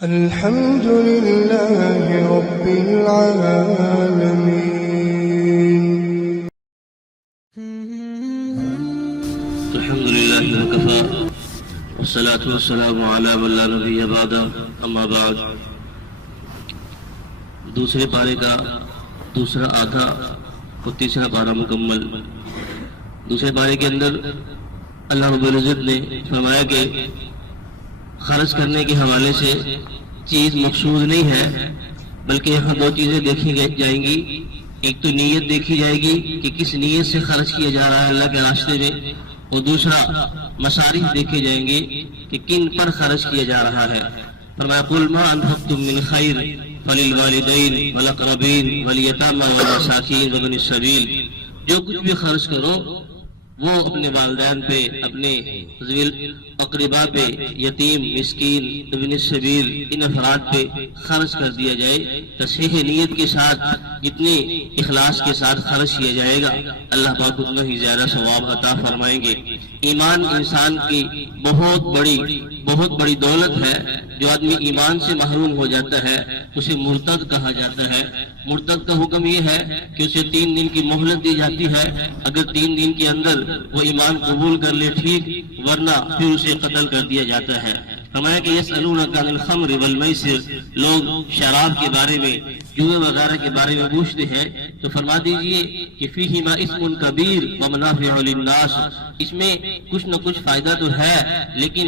الحمد لله رب العالمين. الحمد لله وكفى والصلاة والسلام على من لا نبي بعده اما بعد. دوسرے پارے کا دوسرا آدھا اور تیسرا پارہ مکمل. دوسرے پارے کے اندر اللہ رب العزت نے فرمایا کہ خرچ کرنے کے حوالے سے چیز مقصود نہیں ہے، بلکہ یہاں دو چیزیں دیکھی جائیں گی. ایک تو نیت دیکھی جائے گی کہ کس نیت سے خرچ کیا جا رہا ہے اللہ کے راستے میں، اور دوسرا مصارف دیکھے جائیں گے کہ کن پر خرچ کیا جا رہا ہے. فرمایا قُلْ مَا أَنْفَقْتُم مِّنْ خَيْرٍ فَلِلْوَالِدَيْنِ وَالْأَقْرَبِينَ وَالْيَتَامَىٰ وَالْمَسَاكِينِ وَابْنِ السَّبِيلِ. جو کچھ بھی خرچ کرو وہ اپنے والدین پہ، اپنے ذوی اقربا پہ، یتیم، مسکین، ابن السبیل، ان افراد پہ خرچ کر دیا جائے. تصحیح نیت کے ساتھ جتنے اخلاص کے ساتھ خرچ کیا جائے گا اللہ پاک اتنا ہی زیادہ ثواب عطا فرمائیں گے. ایمان انسان کی بہت بڑی دولت ہے. جو آدمی ایمان سے محروم ہو جاتا ہے اسے مرتد کہا جاتا ہے. مرتد کا حکم یہ ہے کہ اسے 3 دن کی مہلت دی جاتی ہے. اگر 3 دن کے اندر وہ ایمان قبول کر لے ٹھیک، ورنہ پھر اسے قتل کر دیا جاتا ہے. فرمایا کہ یسألونک عن الخمر والمیسر، لوگ شراب کے بارے میں، جوئے وغیرہ کے بارے میں پوچھتے ہیں تو فرما دیجئے کہ فیہما اسم کبیر ومنافع للناس. اس میں کچھ نہ کچھ فائدہ تو ہے، لیکن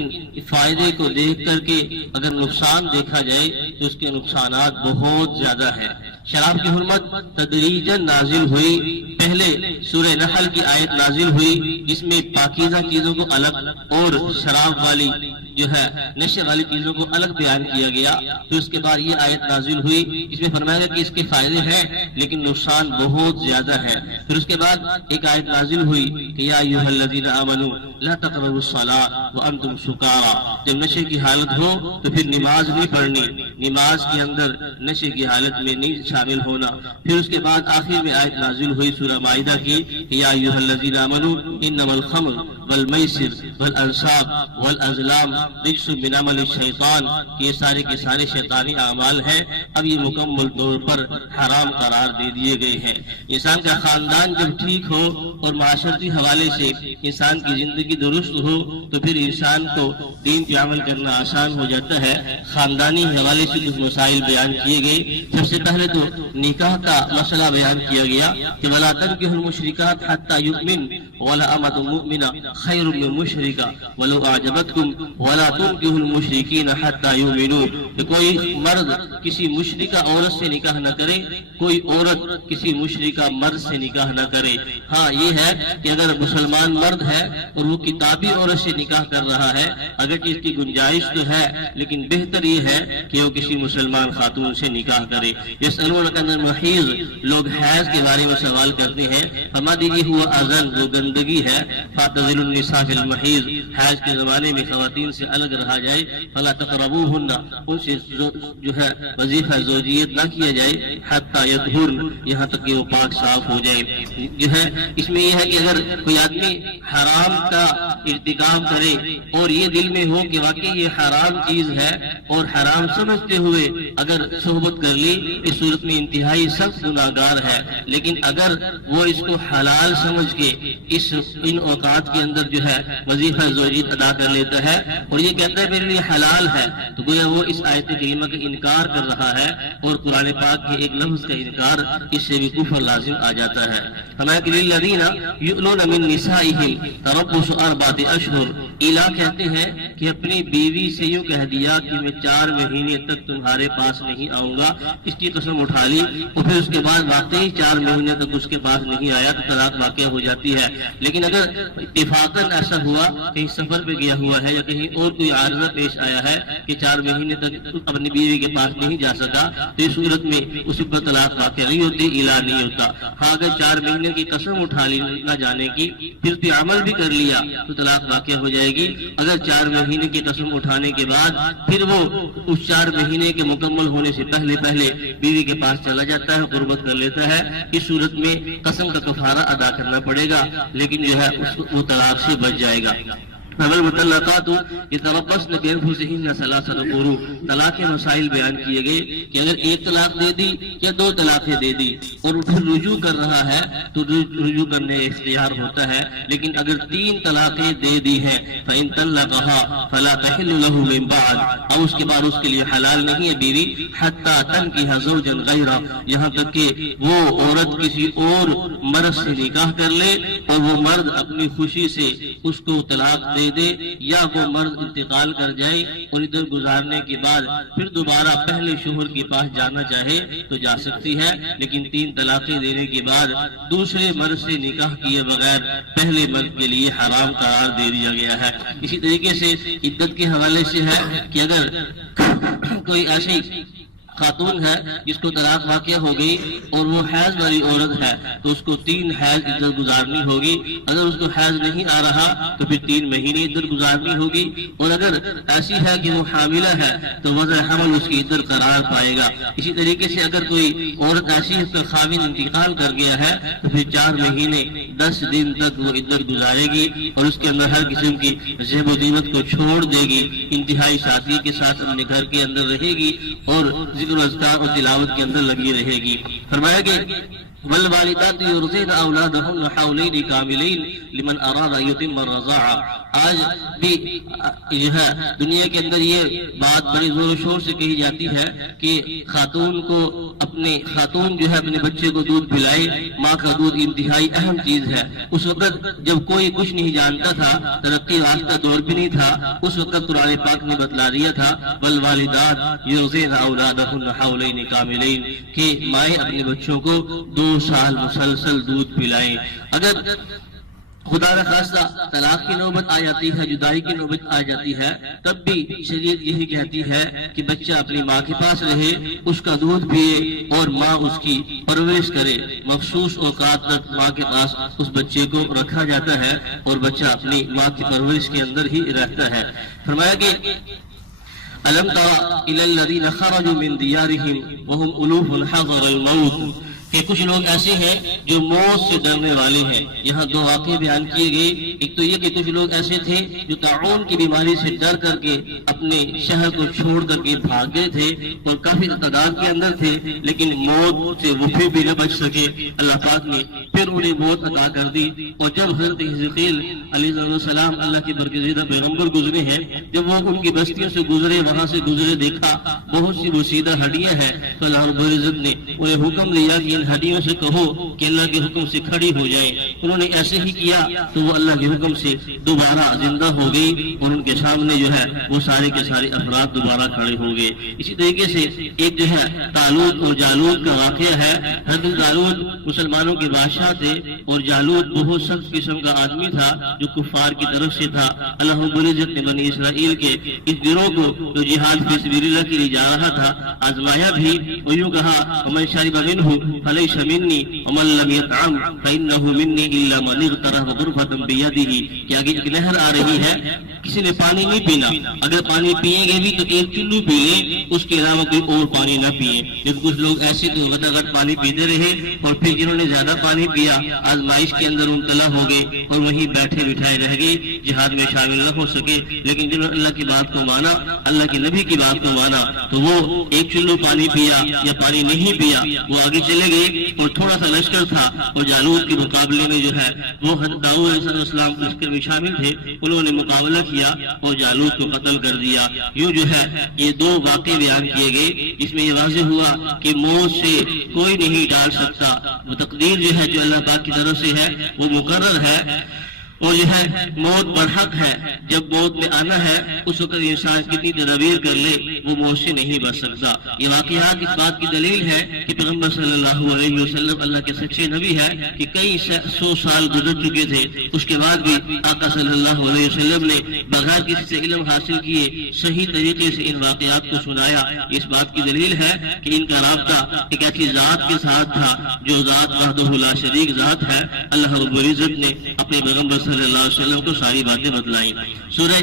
فائدے کو دیکھ کر کے اگر نقصان دیکھا جائے تو اس کے نقصانات بہت زیادہ ہیں. شراب کی حرمت تدریجاً نازل ہوئی. پہلے سورہ نحل کی آیت نازل ہوئی جس میں پاکیزہ چیزوں کو الگ اور شراب والی جو ہے نشے والی چیزوں کو الگ بیان کیا گیا. پھر اس کے بعد یہ آیت نازل ہوئی اس میں فرمایا گیا کہ اس کے فائدے ہیں لیکن نقصان بہت زیادہ ہے. پھر اس کے بعد ایک آیت نازل ہوئی کہ یا ایھا الذین آمنوا لا تقربوا الصلاۃ وانتم سکارى. جب نشے کی حالت ہو تو پھر نماز نہیں پڑھنی، نماز کے اندر نشے کی حالت میں نہیں شامل ہونا. پھر اس کے بعد آخر میں آیت نازل ہوئی سورہ مائدہ کی کہ یا ایھا الذین آمنوا انما الخمر والمیسر والانصاب والازلام رجس من عمل الشیطان. یہ سارے کے سارے شیطانی اعمال ہیں. اب یہ مکمل طور پر حرام قرار دے دیے گئے ہیں. انسان کا خاندان جب ٹھیک ہو اور معاشرتی حوالے سے انسان کی زندگی درست ہو تو پھر انسان کو دین پہ عمل کرنا آسان ہو جاتا ہے. خاندانی حوالے سے کچھ مسائل بیان کیے گئے. سب سے پہلے تو نکاح کا مسئلہ بیان کیا گیا کہ وَلَا تَنكِحُوا الْمُشْرِكَاتِ حَتَّى يُؤْمِنَ وَلَا أَمَةٌ مُؤْمِنَةٌ خَيْرٌ مِّن مُشْرِكَةٍ وَلَوْ أَعْجَبَتْكُمْ وَلَا تُنكِحُوا الْمُشْرِكِينَ حَتَّى يُؤْمِنُوا. کہ کوئی مرد کسی مشرکہ عورت سے نکاح نہ کرے، کوئی عورت کسی مشرکہ مرد سے نکاح نہ کرے. ہاں یہ ہے کہ اگر مسلمان مرد ہے اور وہ کتابی عورت سے نکاح کر رہا ہے، اگرچہ اس کی گنجائش تو ہے لیکن بہتر یہ ہے کہ وہ کسی مسلمان خاتون سے نکاح کرے. یسألونک عن المحیض، لوگ حیض کے بارے میں سوال کرتے ہیں. فرما دیجیے ہوا اذن، وہ گندگی ہے. فاعتزلوا النساء فی المحیض، حیض کے زمانے میں خواتین سے الگ رہا جائے. فلا تقربوہن، ان سے جو ہے وظیفہ زوجیت نہ کیا جائے. حتی یطہرن، یہاں تک کہ وہ پاک صاف ہو جائے. جو ہے اس میں یہ ہے کہ اگر کوئی آدمی حرام کا ارتکاب کرے اور یہ دل میں ہو کہ واقعی یہ حرام چیز ہے اور حرام سمجھتے ہوئے اگر صحبت کر لی، اس صورت میں انتہائی سخت گناہگار ہے. لیکن اگر وہ اس کو حلال سمجھ کے ان اوقات کے اندر جو ہے وظیفہ زوجیت ادا کر لیتا ہے اور یہ کہتا ہے میرے لیے حلال ہے، تو گویا وہ اس آیت کریمہ کا انکار کر رہا ہے اور قرآن پاک کے ایک لفظ کا انکار اس سے بھی کفر لازم آ جاتا ہے. ہمارے للذین یؤلون من نسائہم تربص 4 اشہر. الہ کہتے ہیں کہ اپنی بیوی سے یوں کہہ دیا کہ میں 4 مہینے تک تمہارے پاس نہیں آؤں گا. اس کی قسم اٹھا لی اور پھر اس کے بعد واقعی 4 مہینے تک اس کے پاس نہیں آیا تو طلاق واقع ہو جاتی ہے. لیکن اگر اتفاقاً ایسا ہوا کہیں سفر پہ گیا ہوا ہے یا کہیں اور کوئی عارضہ پیش آیا ہے کہ 4 مہینے تک اپنی بیوی کے پاس نہیں جا سکا تو اس صورت میں اسی پر طلاق واقع نہیں ہوتی، الہ نہیں ہوتا. ہاں اگر 4 مہینے کی قسم اٹھا لی نہ جانے کی، پھر بھی عمل بھی کر لیا تو طلاق واقع ہو جائے گی. اگر 4 مہینے کی قسم اٹھانے کے بعد پھر وہ اس 4 مہینے کے مکمل ہونے سے پہلے بیوی کے پاس چلا جاتا ہے، قربت کر لیتا ہے، اس صورت میں قسم کا کفارہ ادا کرنا پڑے گا، لیکن جو ہے وہ طلاق سے بچ جائے گا. والمطلقات يتربصن بأنفسهن ثلاثة قروء. طلاق کے مسائل بیان کیے گئے کہ اگر ایک طلاق دے دی یا دو طلاقیں دے دی اور پھر رجوع کر رہا ہے تو رجوع کرنے اختیار ہوتا ہے، لیکن اگر تین طلاقیں دے دی ہیں فإن طلقها فلا تحل له من بعد، اور اس کے بعد اس کے لیے حلال نہیں ہے بیوی حتى تنكح زوجا غيره، یہاں تک کہ وہ عورت کسی اور مرد سے نکاح کر لے اور وہ مرد اپنی خوشی سے اس کو طلاق دے دے، یا وہ مرد انتقال کر جائے اور ادھر گزارنے کے بعد پھر دوبارہ پہلے شوہر کے پاس جانا چاہے تو جا سکتی ہے، لیکن تین طلاقیں دینے کے بعد دوسرے مرد سے نکاح کیے بغیر پہلے مرد کے لیے حرام قرار دے دیا گیا ہے۔ اسی طریقے سے عدت کے حوالے سے ہے کہ اگر کوئی ایسی خاتون ہے جس کو طلاق واقع ہو گئی اور وہ حیض والی عورت ہے تو اس کو 3 حیض عدت گزارنی ہوگی، اگر اس کو حیض نہیں آ رہا تو پھر 3 مہینے عدت گزارنی ہوگی، اور اگر ایسی ہے کہ وہ حاملہ ہے تو وضع حمل اس کی عدت قرار پائے گا۔ اسی طریقے سے اگر کوئی عورت ایسی ہے کہ خاوند انتقال کر گیا ہے تو پھر 4 مہینے 10 دن تک وہ عدت گزارے گی اور اس کے اندر ہر قسم کی زیب و زینت کو چھوڑ دے گی، انتہائی سادگی کے ساتھ اپنے گھر کے اندر رہے گی اور ذکر و اذکار اور تلاوت کے اندر لگی رہے گی۔ فرمایا کہ والوالدات يرضعن اولادهن حولين كاملين لمن اراد ان يتم الرضاعه، آج بھی جو ہے دنیا کے اندر یہ بات بڑی زور و شور سے کہی جاتی ہے کہ خاتون جو ہے اپنے بچے کو دودھ پلائے، ماں کا دودھ انتہائی اہم چیز ہے۔ اس وقت جب کوئی کچھ نہیں جانتا تھا، ترقی یافتہ دور بھی نہیں تھا، اس وقت قرآن پاک نے بتلا دیا تھا والوالدات یرضعن اولادهن حولین کاملین، کہ مائیں اپنے بچوں کو 2 سال مسلسل دودھ پلائیں۔ اگر خدا نخواستہ طلاق کی نوبت آ جاتی ہے، جدائی کی نوبت آ جاتی ہے، تب بھی شریعت یہی کہتی ہے کہ بچہ اپنی ماں کے پاس رہے، اس کا دودھ پیے اور ماں اس کی پرورش کرے۔ مخصوص اوقات تک ماں کے پاس اس بچے کو رکھا جاتا ہے اور بچہ اپنی ماں کی پرورش کے اندر ہی رہتا ہے۔ فرمایا کہ أَلَمْ تَرَ إِلَى الَّذِينَ خَرَجُوا مِنْ دِيَارِهِمْ وَهُمْ أُلُوفٌ حَذَرَ الْمَوْتِ، کہ کچھ لوگ ایسے ہیں جو موت سے ڈرنے والے ہیں۔ یہاں 2 واقعے بیان کیے گئے، ایک تو یہ کہ کچھ لوگ ایسے تھے جو طاعون کی بیماری سے ڈر کر کے اپنے شہر کو چھوڑ کر کے بھاگ گئے تھے اور کافی تعداد کے اندر تھے، لیکن موت سے وہ بھی نہ بچ سکے، اللہ پاک نے پھر انہیں موت عطا کر دی۔ اور جب حضرت حزقیل علیہ السلام اللہ کے برگزیدہ پیغمبر گزرے ہیں، جب وہ ان کی بستیوں سے گزرے، وہاں سے گزرے، دیکھا بہت سی بوسیدہ ہڈیاں ہیں، تو اللہ رب العزت نے انہیں حکم دیا کہ ان ہڈیوں سے کہو کہ اللہ کے حکم سے کھڑی ہو جائیں۔ انہوں نے ایسے ہی کیا تو وہ اللہ کے حکم سے دوبارہ زندہ ہو گئی اور ان کے سامنے جو ہے وہ سارے کے سارے افراد دوبارہ کھڑے ہو گئے۔ اسی طریقے سے ایک جو ہے طالوت اور جالوت کا واقعہ ہے۔ حضرت طالوت مسلمانوں کے بادشاہ تھے اور جالوت بہت سخت قسم کا آدمی تھا جو کفار کی طرف سے تھا۔ اللہ رب العزت نے بنی اسرائیل کے اس گروہ کو جو جہاد فی سبیل اللہ کے لیے جا رہا تھا آزمایا بھی، اور یوں کہا ومن شرب منہ فلیس منی ومن لم یطعم فانہ منی الا من اغترف غرفۃ بیدہ، کہ آگے ایک نہر آ رہی ہے، کسی نے پانی نہیں پینا، اگر پانی پییں گے بھی تو 1 چلو پی لیں، اس کے علاوہ کوئی اور پانی نہ پیئیں۔ لیکن کچھ لوگ ایسے تو غٹ پانی پیتے رہے اور پھر جنہوں نے زیادہ پانی پیا آزمائش کے اندر مبتلا ہو گئے اور وہیں بیٹھے بٹھائے رہ گئے، جہاد میں شامل نہ ہو سکے۔ لیکن جنہوں نے اللہ کی بات کو مانا، اللہ کے نبی کی بات کو مانا، تو وہ 1 چلو پانی پیا یا پانی نہیں پیا، وہ آگے چلے گئے اور تھوڑا سا لشکر تھا اور جالوت کے مقابلے میں جو ہے وہ حضرت داؤد علیہ السلام لشکر میں شامل تھے، انہوں نے مقابلہ کیا اور جالوت کو قتل کر دیا۔ یوں جو ہے یہ 2 واقعے بیان کیے گئے جس میں یہ واضح ہوا کہ موت سے کوئی نہیں ڈال سکتا، وہ تقدیر جو ہے جو اللہ پاک کی طرف سے ہے وہ مقرر ہے، اور جو ہے موت برحق ہے۔ جب موت میں آنا ہے اس وقت انسان کتنی تدابیر کر لے وہ موت سے نہیں بچ سکتا۔ یہ واقعات اس بات کی دلیل ہے کہ پیغمبر صلی اللہ علیہ وسلم اللہ کے سچے نبی ہے کہ کئی 100 سال گزر چکے تھے، اس کے بعد بھی آقا صلی اللہ علیہ وسلم نے بغیر کسی سے علم حاصل کیے صحیح طریقے سے ان واقعات کو سنایا۔ اس بات کی دلیل ہے کہ ان کا رابطہ ایک ایسی ذات کے ساتھ تھا جو ذات وحدہ لا شریک ذات ہے۔ اللہ رب العزت نے اپنے پیغمبر صلی اللہ علیہ وسلم کو ساری باتیں بتلائیں۔ سورہ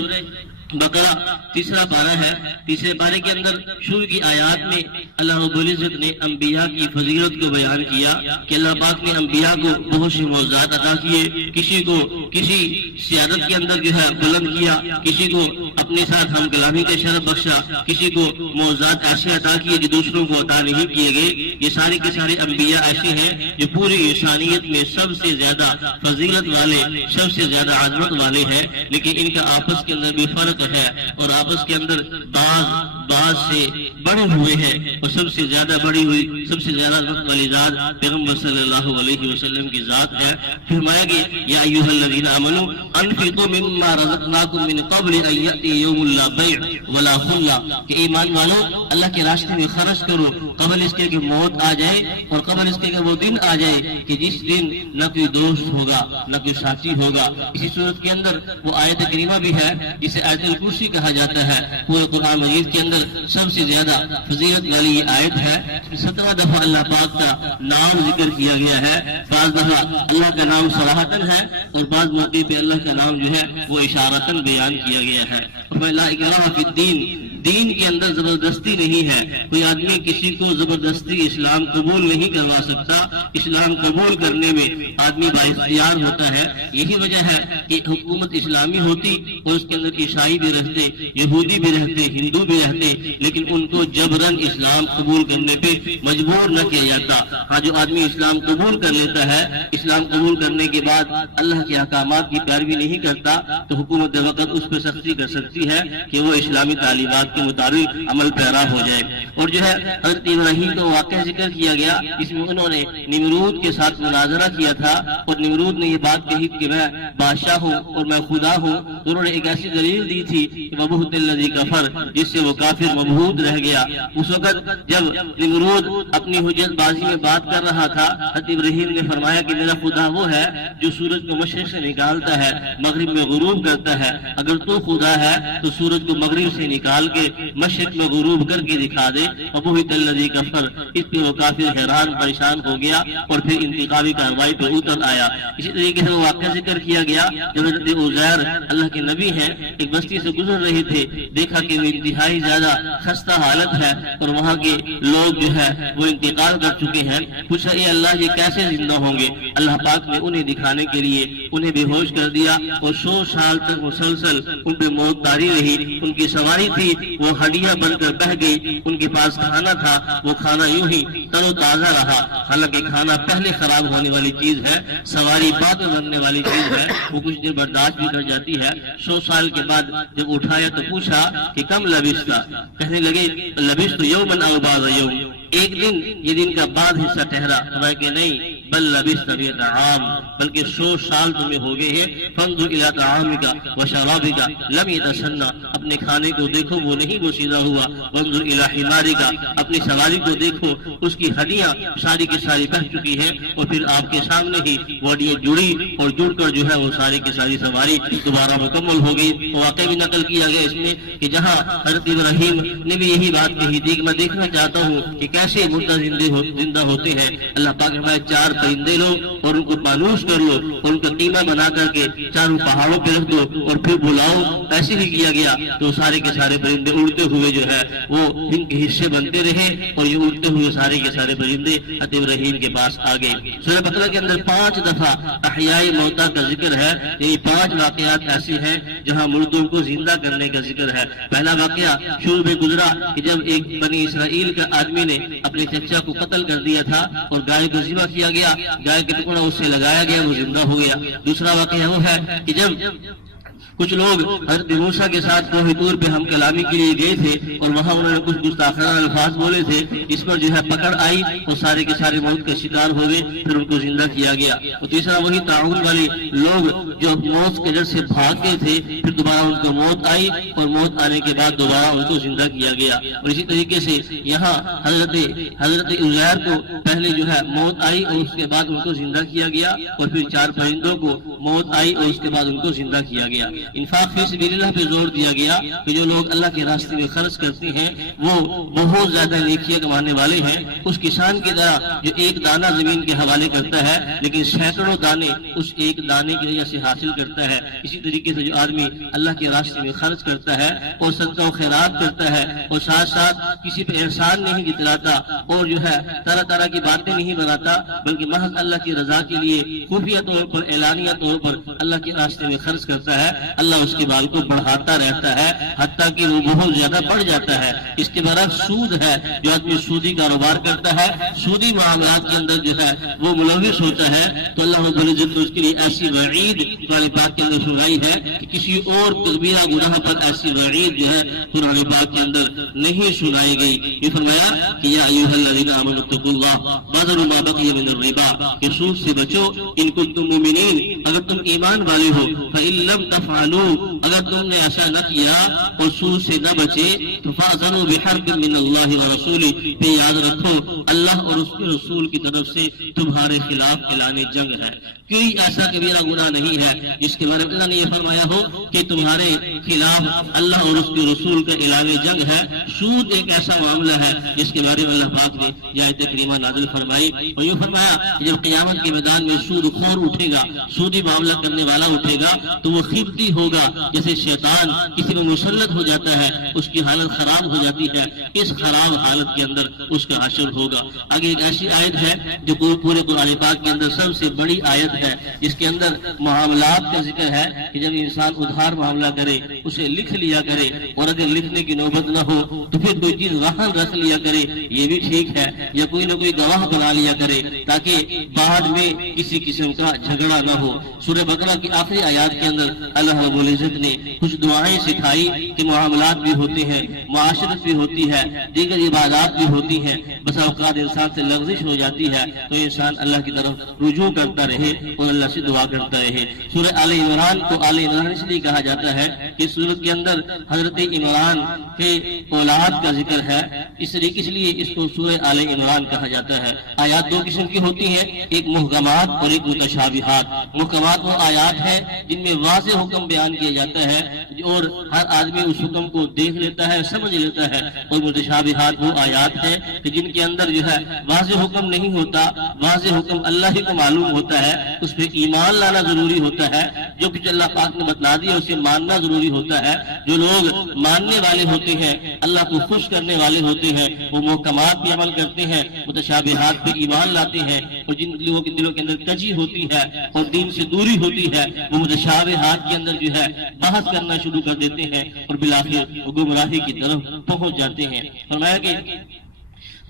بقرہ تیسرا پارہ ہے. تیسرے پارے کے اندر شروع کی آیات میں اللہ رب العزت نے انبیاء کی فضیلت کو بیان کیا کہ اللہ پاک نے انبیاء کو بہت سے معجزات عطا کیے. کسی کو کسی سیادت کے اندر جو ہے بلند کیا، کسی کو اپنے ساتھ ہم کلامی کا شرف بخشا، کسی کو معجزات ایسے عطا کیے جو دوسروں کو عطا نہیں کیے گئے. یہ سارے کے سارے انبیاء ایسے ہیں جو پوری انسانیت میں سب سے زیادہ فضیلت والے، سب سے زیادہ عظمت والے ہیں، لیکن ان کا آپس کے اندر بھی فرق ہے اور آپس کے اندر بعض سے بڑے ہوئے ہیں. اور سب سے زیادہ بڑی ہوئی، سب سے زیادہ عظمت والی ذات پیغمبر صلی اللہ علیہ وسلم کی ذات ہے. فرمایا کہ یا ایھا الذین آمنوا انفقوا مما رزقناکم من قبل ان یأتی یوم لا بیع ولا خلہ، کہ ایمان والو اللہ کے راستے میں خرچ کرو قبل اس کے کہ موت آ جائے اور قبل اس کے کہ وہ دن آ جائے کہ جس دن نہ کوئی دوست ہوگا نہ کوئی ساتھی ہوگا. اسی صورت کے اندر وہ آیت کریمہ بھی ہے جسے آیت الکرسی کہا جاتا ہے. پورے قرآن مجید کے اندر سب سے زیادہ فضیلت والی یہ آیت ہے. 17 دفعہ اللہ پاک کا نام ذکر کیا گیا ہے. بعض دفعہ اللہ کا نام صراحتاً ہے اور بعض موقع پہ اللہ کا نام جو ہے وہ اشارتاً بیان کیا گیا ہے. لا اکراہ فی الدین، دین کے اندر زبردستی نہیں ہے. کوئی آدمی کسی کو زبردستی اسلام قبول نہیں کروا سکتا. اسلام قبول کرنے میں آدمی بااختیار ہوتا ہے. یہی وجہ ہے کہ حکومت اسلامی ہوتی اور اس کے اندر عیسائی بھی رہتے، یہودی بھی رہتے، ہندو بھی رہتے، لیکن ان کو جبراً اسلام قبول کرنے پہ مجبور نہ کیا جاتا. ہاں جو آدمی اسلام قبول کر لیتا ہے، اسلام قبول کرنے کے بعد اللہ کے احکامات کی پیروی نہیں کرتا تو حکومت وقت اس پہ سختی کر سکتی ہے کہ وہ اسلامی تعلیمات کے مطابق عمل پیرا ہو جائے. اور جو ہے حضرت ابراہیم کا واقعہ ذکر کیا گیا جس میں انہوں نے نمرود کے ساتھ مناظرہ کیا تھا اور نمرود نے یہ بات کہی کہ میں بادشاہ ہوں اور میں خدا ہوں. انہوں نے ایک ایسی دلیل دی تھی کہ وبہت الذی کفر، جس سے وہ کافر مبہوت رہ گیا. اس وقت جب نمرود اپنی حجت بازی میں بات کر رہا تھا، حضرت ابراہیم نے فرمایا کہ میرا خدا وہ ہے جو سورج کو مشرق سے نکالتا ہے مغرب میں غروب کرتا ہے. اگر تو خدا ہے تو سورج کو مغرب سے نکال کے مشرق میں غروب کر کے دکھا دے. وبہت الذی کفر، اس پہ وہ کافر حیران پریشان ہو گیا اور پھر انتقامی کارروائی پہ اتر آیا. اسی طریقے سے وہ واقعہ ذکر کیا گیا جب حضرت عزیر اللہ کے نبی ہیں ایک بستی سے گزر رہے تھے، دیکھا کہ وہ انتہائی زیادہ خستہ حالت ہے اور وہاں کے لوگ جو ہے وہ انتقال کر چکے ہیں. پوچھا اے اللہ یہ کیسے زندہ ہوں گے؟ اللہ پاک نے انہیں دکھانے کے لیے انہیں بے ہوش کر دیا اور 100 سال تک مسلسل ان پہ موت طاری رہی. ان کی سواری تھی وہ ہڈیاں بن کر بہہ گئی. ان کے پاس کھانا تھا، وہ کھانا یوں ہی تر و تازہ رہا. حالانکہ کھانا پہلے خراب ہونے والی چیز ہے، سواری بعد میں بننے والی چیز ہے، وہ کچھ دیر برداشت بھی کر جاتی ہے. 100 سال کے بعد جب اٹھایا تو پوچھا کہ کم لبثت؟ کہنے لگے لبثت یوما او بعض یوم، ایک دن، یہ دن کا بعد حصہ ٹھہرا. فرمایا کہ نہیں بل لبثت مئۃ عام، بلکہ 100 سال تمہیں ہو گئے ہیں. فانظر الی طعامک وشرابک لم یتسنى، اپنے کھانے کو دیکھو وہ نہیں گسیدہ ہوا. وانظر الی حمارک، اپنی سواری کو دیکھو اس کی ہڈیاں ساری کی ساری بہہ چکی ہیں اور پھر آپ کے سامنے ہی وہ ہڈیاں جڑی اور جڑ کر جو ہے وہ ساری کی ساری سواری دوبارہ مکمل ہو گئی. واقعہ بھی نقل کیا گیا اس میں کہ جہاں حضرت ابراہیم نے بھی یہی بات کہی تھی کہ میں دیکھنا چاہتا ہوں کہ کیسے مردہ زندہ ہوتے ہیں. اللہ پاک نے 4 پرندے لو اور ان کو پالوش کر لو اور ان کا قیمہ بنا کر کے چاروں پہاڑوں پہ رکھ دو اور پھر بلاؤ. ایسے ہی کیا گیا تو سارے کے سارے پرندے اڑتے ہوئے جو ہے وہ ان کے حصے بنتے رہے اور یہ اڑتے ہوئے سارے کے سارے پرندے حضرت ابراہیم کے پاس آ گئے. سورہ بقرہ کے اندر 5 دفعہ احیاء موتیٰ کا ذکر ہے. یعنی 5 واقعات ایسے ہیں جہاں مردوں کو زندہ کرنے کا ذکر ہے. پہلا واقعہ شروع میں گزرا کہ جب ایک بنی اسرائیل کا آدمی نے اپنے چچا کو قتل کر دیا تھا اور گائے کو ذبح کیا گیا، گائے کا ٹکڑا اس سے لگایا گیا، وہ زندہ ہو گیا. دوسرا واقعہ وہ ہے کہ جب کچھ لوگ حضرت موسیٰ کے ساتھ کوہ طور پہ ہم کلامی کے لیے گئے تھے اور وہاں انہوں نے کچھ گستاخانہ الفاظ بولے تھے، اس پر جو ہے پکڑ آئی اور سارے کے سارے موت کا شکار ہو گئے، پھر ان کو زندہ کیا گیا. اور تیسرا وہی طاعون والے لوگ جو موت کے ڈر سے بھاگ گئے تھے، پھر دوبارہ ان کو موت آئی اور موت آنے کے بعد دوبارہ ان کو زندہ کیا گیا. اور اسی طریقے سے یہاں حضرت عزیر کو پہلے جو ہے موت آئی اور اس کے بعد ان کو زندہ کیا گیا اور پھر 4 پرندوں کو موت آئی اور اس کے بعد ان کو زندہ کیا گیا. انفاق فی سبیل اللہ پہ زور دیا گیا کہ جو لوگ اللہ کے راستے میں خرچ کرتے ہیں وہ بہت زیادہ نیکیاں کمانے والے ہیں، اس کسان کی طرح جو ایک دانہ زمین کے حوالے کرتا ہے لیکن سینکڑوں دانے اس ایک دانے کی وجہ سے حاصل کرتا ہے۔ اسی طریقے سے جو آدمی اللہ کے راستے میں خرچ کرتا ہے اور صدقہ و خیرات کرتا ہے اور ساتھ ساتھ کسی پہ احسان نہیں جتلاتا اور جو ہے طرح طرح کی باتیں نہیں بناتا بلکہ محض اللہ کی رضا کے لیے خفیہ طور پر اعلانیہ طور پر اللہ کے راستے میں خرچ کرتا ہے، اللہ اس کے مال کو بڑھاتا رہتا ہے حتیٰ کہ وہ بہت زیادہ بڑھ جاتا ہے۔ اس کے برعکس سود ہے، جو آدمی سودی کاروبار کرتا ہے، سودی معاملات کے اندر جو ہے وہ ملوث ہوتا ہے تو اللہ رب العزت نے اس کے لیے ایسی وعید قرآن پاک کے اندر سنائی ہے کہ کسی اور کبیرہ گناہ پر ایسی وعید جو ہے قرآن پاک کے اندر نہیں سنائی گئی۔ یہ فرمایا کہ یا ایھا الذین آمنوا اتقوا اللہ وذروا ما بقی من الربا، کہ سود سے بچو ان کنتم مؤمنین، اگر تم ایمان والے ہو، فإن لم تفعلوا، اگر تم نے ایسا نہ کیا اور سود سے نہ بچے تو فاذنوا بحرب من اللہ ورسولہ، پہ یاد رکھو اللہ اور اس کے رسول کی طرف سے تمہارے خلاف اعلان جنگ ہے۔ کوئی ایسا کبیرہ گناہ نہیں ہے جس کے بارے میں اللہ نے یہ فرمایا ہو کہ تمہارے خلاف اللہ اور اس کے رسول کا اعلان جنگ ہے۔ سود ایک ایسا معاملہ ہے جس کے بارے میں اللہ پاک نے یہ آیت کریمہ نازل فرمائی اور یہ فرمایا کہ جب قیامت کے میدان میں سود خور اٹھے گا، سودی معاملہ کرنے والا اٹھے گا تو وہ خبتی ہوگا جیسے شیطان کسی میں مسلط ہو جاتا ہے، اس کی حالت خراب ہو جاتی ہے، اس خراب حالت کے اندر اس کا حشر ہوگا۔ آگے ایک ایسی آیت ہے جو پورے قرآن پاک کے اندر سب سے بڑی آیت ہے جس کے اندر معاملات کا ذکر ہے کہ جب انسان ادھار معاملہ کرے اسے لکھ لیا کرے، اور اگر لکھنے کی نوبت نہ ہو تو پھر کوئی چیز رہن رکھ لیا کرے، یہ بھی ٹھیک ہے، یا کوئی نہ کوئی گواہ بنا لیا کرے تاکہ بعد میں کسی قسم کا جھگڑا نہ ہو۔ سورہ بقرہ کی آخری آیات کے اندر اللہ رب العزت نے کچھ دعائیں سکھائی کہ معاملات بھی ہوتے ہیں، معاشرت بھی ہوتی ہے، دیگر عبادات بھی ہوتی ہیں، بس اوقات انسان سے لغزش ہو جاتی ہے تو انسان اللہ کی طرف رجوع کرتا رہے اور اللہ سے دعا کرتا رہے۔ سورہ آل عمران کو آل عمران اس لیے کہا جاتا ہے کہ سورت کے اندر حضرت عمران کے اولاد کا ذکر ہے، اس لیے اس کو سورہ آل عمران کہا جاتا ہے۔ آیات دو قسم کی ہوتی ہیں، ایک محکمات اور ایک متشابہات۔ محکمات وہ آیات ہیں جن میں واضح حکم بیان کیا جاتا ہے اور ہر آدمی اس حکم کو دیکھ لیتا ہے، سمجھ لیتا ہے، اور متشابہات وہ آیات ہیں کہ جن کے اندر جو ہے واضح حکم نہیں ہوتا، واضح حکم اللہ ہی کو معلوم ہوتا ہے، اس پہ ایمان لانا ضروری ہوتا ہے، جو کچھ اللہ پاک نے بتلا دیا اسے ماننا ضروری ہوتا ہے۔ جو لوگ ماننے والے ہوتے ہیں، اللہ کو خوش کرنے والے ہوتے ہیں، وہ محکمات پہ عمل کرتے ہیں، متشابہات پہ ایمان لاتے ہیں، اور جن لوگوں کے دلوں کے اندر کجی ہوتی ہے اور دین سے دوری ہوتی ہے وہ متشابہات کے اندر جو ہے بحث کرنا شروع کر دیتے ہیں اور بالآخر وہ گمراہی کی طرف پہنچ جاتے ہیں۔ فرمایا کہ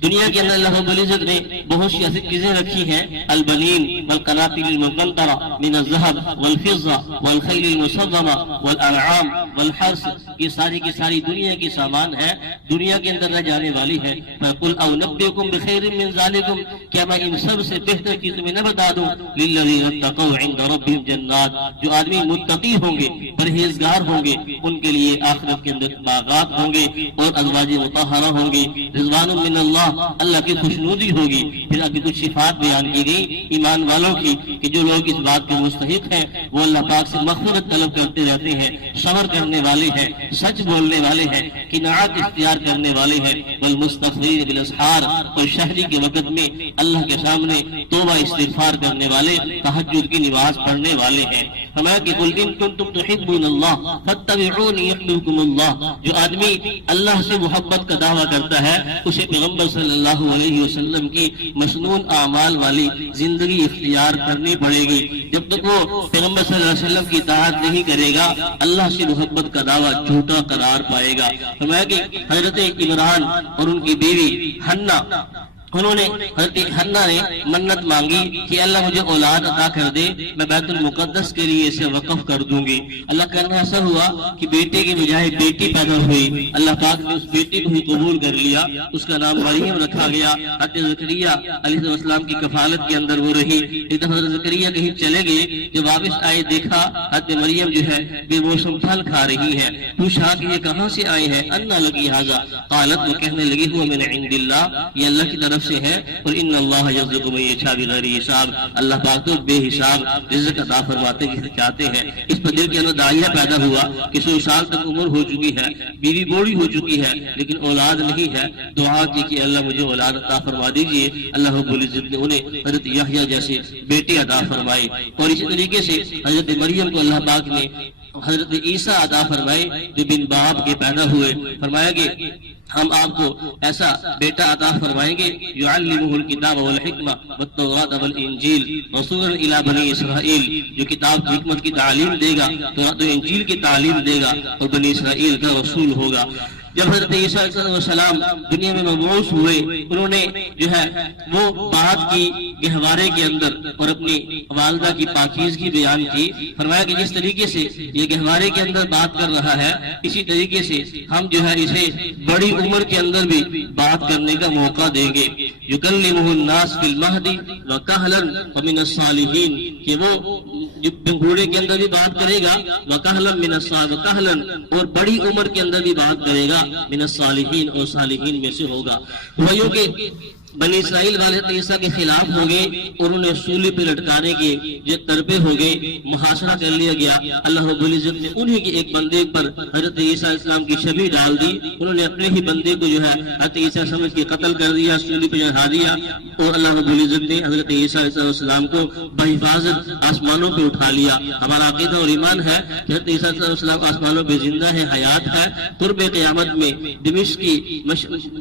دنیا کے اندر اللہ رب العزت نے بہت سی ایسی چیزیں رکھی ہیں، البنین والقناطیر المقنطرہ من الذهب والفضہ والخیل المسومہ والانعام والحرث، یہ ساری کی ساری دنیا کی سامان ہے، دنیا کے اندر رہ جانے والی ہے۔ فقل اونبئکم بخیر من ذالکم، کیا میں ان سب سے بہتر چیز تمہیں نہ بتا دوں؟ للذین اتقوا عند ربهم جنات، جو آدمی متقی ہوں گے، پرہیزگار ہوں گے، ان کے لیے آخرت کے اندر باغات ہوں گے اور ازواج مطہرہ ہوں گے، رضوان من اللہ، اللہ کی خوشنودی ہوگی۔ پھر آگے کچھ صفات بیان کی گئی ایمان والوں کی کہ جو لوگ اس بات کے مستحق ہیں وہ اللہ پاک سے مغفرت طلب کرتے رہتے ہیں، صبر کرنے والے ہیں، سچ بولنے والے ہیں، قناعت اختیار کرنے والے ہیں، والمستغفرین بالاسحار، اور شہری کے وقت میں اللہ کے سامنے توبہ استغفار کرنے والے، تہجد کی نماز پڑھنے والے ہیں۔ فرمایا کہ قل ان کنتم تحبون اللہ فاتبعونی یحببکم اللہ، جو آدمی اللہ سے محبت کا دعویٰ کرتا ہے اسے پیغمبر صلی اللہ علیہ وسلم کی مسنون اعمال والی زندگی اختیار کرنی پڑے گی۔ جب تک وہ پیغمبر صلی اللہ علیہ وسلم کی اطاعت نہیں کرے گا اللہ سے محبت کا دعویٰ جھوٹا قرار پائے گا۔ فرمایا کہ حضرت عمران اور ان کی بیوی حنہ، انہوں نے حضرت حنہ نے منت مانگی کہ اللہ مجھے اولاد عطا کر دے، میں بیت المقدس کے لیے اسے وقف کر دوں گی۔ اللہ کا کہنا ایسا ہوا کہ بیٹے کی بجائے بیٹی پیدا ہوئی، اللہ پاک نے اس بیٹی کو ہی قبول کر لیا، اس کا نام مریم رکھا گیا۔ حضرت زکریا علیہ السلام کی کفالت کے اندر وہ رہی۔ ایک دفعہ حضرت زکریا کہیں چلے گئے، جب واپس آئے دیکھا حضرت مریم جو ہے بے موسم پھل کھا رہی ہے، پوچھا کہ یہ کہاں سے آئے ہیں؟ انا لگی ھذا، قالت، وہ کہنے لگی ہوا من عند اللہ، یہ اللہ کی طرف طرف سے ہے، اور ان اللہ یرزق من یشاء بغیر حساب، اللہ پاک تو بے حساب رزق عطا فرماتے چاہتے ہیں۔ اس پر دل کے اندر داعیہ پیدا ہوا کہ 100 سال تک عمر ہو چکی ہے، بیوی بوڑھی ہو چکی ہے، لیکن اولاد نہیں ہے، دعا کی کہ اللہ مجھے اولاد عطا فرما دیجیے۔ اللہ رب العزت نے انہیں حضرت یحییٰ جیسے بیٹے عطا فرمائے، اور اسی طریقے سے حضرت مریم کو اللہ پاک نے حضرت عیسیٰ عطا فرمائے جو بن باپ کے پیدا ہوئے۔ فرمایا کہ ہم آپ کو ایسا بیٹا عطا فرمائیں گے، یعلمہ الکتاب والحکمہ والتوراۃ والانجیل رسولا الی بنی اسرائیل، جو کتاب کی حکمت کی تعلیم دے گا، تورات و انجیل کی تعلیم دے گا، اور بنی اسرائیل کا رسول ہوگا۔ جب حضرت عیسیٰ علیہ السلام دنیا میں مبعوث ہوئے، انہوں نے جو ہے وہ بات کی گہوارے کے اندر اور اپنی والدہ کی پاکیزگی بیان کی۔ فرمایا کہ جس طریقے سے یہ گہوارے کے اندر بات کر رہا ہے، اسی طریقے سے ہم جو ہے اسے بڑی عمر کے اندر بھی بات کرنے کا موقع دیں گے۔ یکلمہ الناس فی المہد وکہلا ومن الصالحین، کہ وہ بنگھوڑے کے اندر بھی بات کرے گا، وکہلا من الصالحین، اور بڑی عمر کے اندر بھی بات کرے گا، من الصالحین، اور صالحین میں سے ہوگا۔ وہیوں کہ بنی اسرائیل والے عیسیٰ کے خلاف ہو گئے اور انہیں سولی پہ لٹکانے کے جو تربے ہو گئے، محاصرہ کر لیا گیا۔ اللہ رب العزت نے انہی کے ایک بندے پر حضرت عیسیٰ علیہ السلام کی شبیہ ڈال دی، انہوں نے اپنے ہی بندے کو جو ہے حضرت عیسیٰ سمجھ کے قتل کر دیا، سولی پہ چڑھا دیا، اور اللہ رب العزت نے حضرت عیسیٰ علیہ السلام کو بحفاظت آسمانوں پہ اٹھا لیا۔ ہمارا عقیدہ اور ایمان ہے کہ حضرت عیسیٰ علیہ السلام آسمانوں پہ زندہ ہے، حیات ہے۔ قرب قیامت میں دمشق کی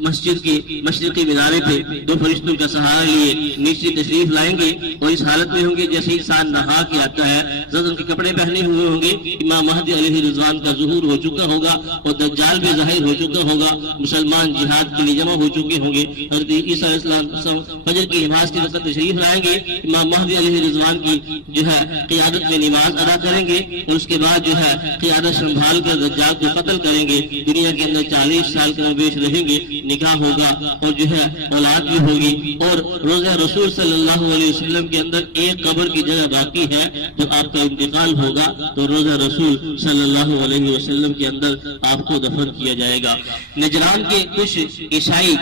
مسجد کی مشرقی مینارے پہ دو فرشتوں کا سہارا لیے نیچے تشریف لائیں گے، اور اس حالت میں ہوں گے جیسے انسان نہا کے آتا ہے، زرد کے کپڑے پہنے ہوئے ہوں گے، امام مہدی علیہ رضوان کا ظہور ہو چکا ہوگا، اور دجال بھی ظاہر ہو چکا ہوگا، مسلمان جہاد کے لیے جمع ہو چکے ہوں گے۔ حضرت عیسیٰ علیہ السلام فجر کی نماز کے وقت تشریف لائیں گے، امام مہدی علیہ رضوان کی جو ہے قیادت میں نماز ادا کریں گے، اور اس کے بعد جو ہے قیادت سنبھال کر دجال کو قتل کریں گے۔ دنیا کے اندر 40 سال کے بیش رہیں گے، نکاح ہوگا، اور جو ہے اولاد بھی ہوگی، اور روزہ رسول صلی اللہ علیہ وسلم کے اندر ایک قبر کی جگہ باقی ہے۔ جب آپ کا انتقال ہوگا تو روزہ رسول صلی اللہ علیہ وسلم کے اندر آپ کو دفن کیا جائے گا۔ نجران کے کچھ عیسائی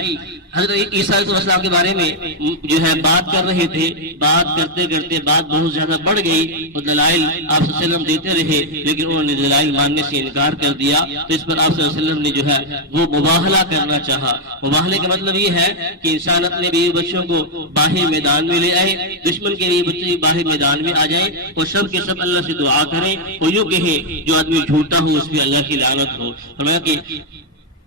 حضرت عیسیٰ علیہ السلام کے بارے میں جو ہے بات کر رہے تھے، بات کرتے کرتے بات بہت زیادہ بڑھ گئی، اور دلائل آپ صلی اللہ علیہ وسلم دیتے رہے، لیکن انہوں نے دلائل ماننے سے انکار کر دیا۔ تو اس پر آپ صلی اللہ علیہ وسلم نے جو ہے وہ مباہلہ کرنا چاہا۔ مباہلے کا مطلب یہ ہے کہ انسان اپنے بیوی بچوں کو باہر میدان میں لے آئے، دشمن کے بیوی بچے باہر میدان میں آ جائیں، اور سب کے سب اللہ سے دعا کریں، اور یوں کہیں جو آدمی جھوٹا ہو اس پہ اللہ کی لعنت ہو۔ فرمایا کہ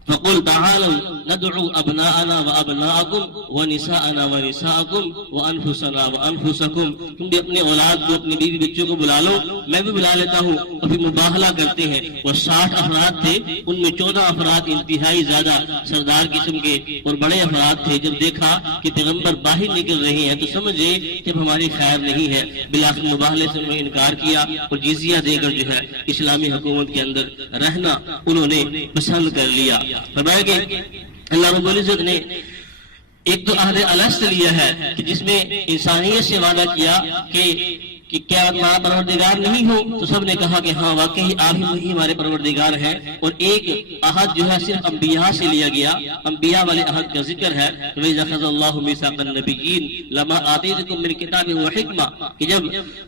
فَقُلْ تَعَالَوْا نَدْعُوا أَبْنَاءَنَا وَأَبْنَاءَكُمْ وَنِسَاءَنَا وَنِسَاءَكُمْ وَأَنفُسَنَا وَأَنفُسَكُمْ، تم بھی اپنے اولاد کو، اپنی بیوی بچوں کو بلا لو، میں بھی بلا لیتا ہوں، اور پھر مباہلہ کرتے ہیں۔ وہ 60 افراد تھے، ان میں 14 افراد انتہائی زیادہ سردار قسم کے اور بڑے افراد تھے۔ جب دیکھا کہ پیغمبر باہر نکل رہے ہیں تو سمجھے کہ ہماری خیر نہیں ہے، بالآخر مباہلے سے انہوں نے انکار کیا، اور جزیہ دے کر جو ہے اسلامی حکومت کے اندر رہنا انہوں نے پسند کر لیا۔ فرمایا کہ اللہ رب العزت نے ایک تو عہد الست لیا ہے کہ جس میں انسانیت سے وعدہ کیا کہ کیا ہمارا پروردگار نہیں ہو، تو سب نے کہا کہ ہاں واقعی آپ ہی ہمارے پروردگار ہیں۔ اور ایک عہد جو ہے صرف انبیاء سے لیا گیا، انبیاء والے عہد کا ذکر ہے، وَإِذَا أَخَذَ اللَّهُ مِيثَاقَ النَّبِيِّينَ لَمَا آتَيْتُكُم مِّن كِتَابٍ وَحِكْمَةٍ، کہ جب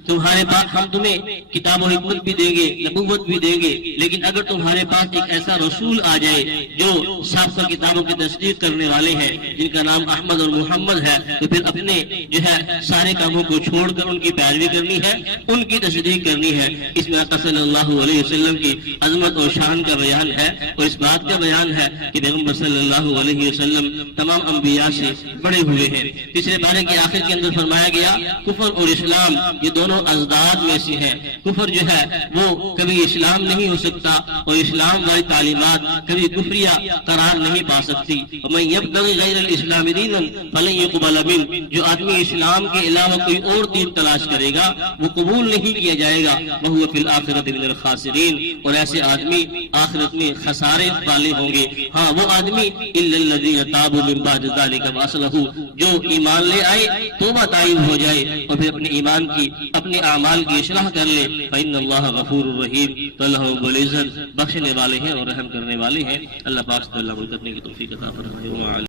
تمہارے پاس ہم تمہیں کتاب و حکمت بھی دیں گے، نبوت بھی دیں گے، لیکن اگر تمہارے پاس ایک ایسا رسول آ جائے جو سابقہ کتابوں کی تصدیق کرنے والے ہیں، جن کا نام احمد اور محمد ہے، تو پھر اپنے جو ہے سارے کاموں کو چھوڑ کر ان کی پیروی کرنی ہے، ان کی تصدیق کرنی ہے۔ اس میں آقا صلی اللہ علیہ وسلم کی عظمت اور شان کا بیان ہے، اور اس بات کا بیان ہے کہ پیغمبر صلی اللہ علیہ وسلم تمام انبیاء سے بڑے ہوئے ہیں۔ تیسرے پارے کے آخر کے اندر فرمایا گیا کفر اور اسلام یہ دونوں ازداد میں سے ہیں۔ کفر جو ہے وہ کبھی اسلام نہیں ہو سکتا، اور اسلام والی تعلیمات کبھی کفریہ قرار نہیں پا سکتی۔ وَمَن يَبْتَغِ غَيْرَ الْإِسْلَامِ دِينًا فَلَن يُقْبَلَ مِنْهُ، جو آدمی اسلام کے علاوہ کوئی اور دین تلاش کرے گا وہ قبول نہیں کیا جائے گا، وَهُوَ فِي الْآخِرَةِ مِنَ الْخَاسِرِينَ، اور ایسے آدمی آخرت میں خسارے والے ہوں گے۔ ہاں وہ آدمی إِلَّا الَّذِينَ تَابُوا مِن بَعْدِ ذَلِكَ وَأَصْلَحُوا، جو ایمان لے آئے، توبہ طائب ہو جائے، اور پھر اپنے ایمان کی، اپنے اعمال کی اصلاح کر لے، فَإِنَّ اللَّهَ غَفُورٌ رَحِيمٌ، تو اللہ رب العزت بخشنے والے ہیں اور رحم کرنے والے ہیں۔ اللہ پاک سے اللہ برکت کی توفیق عطا فرمائے۔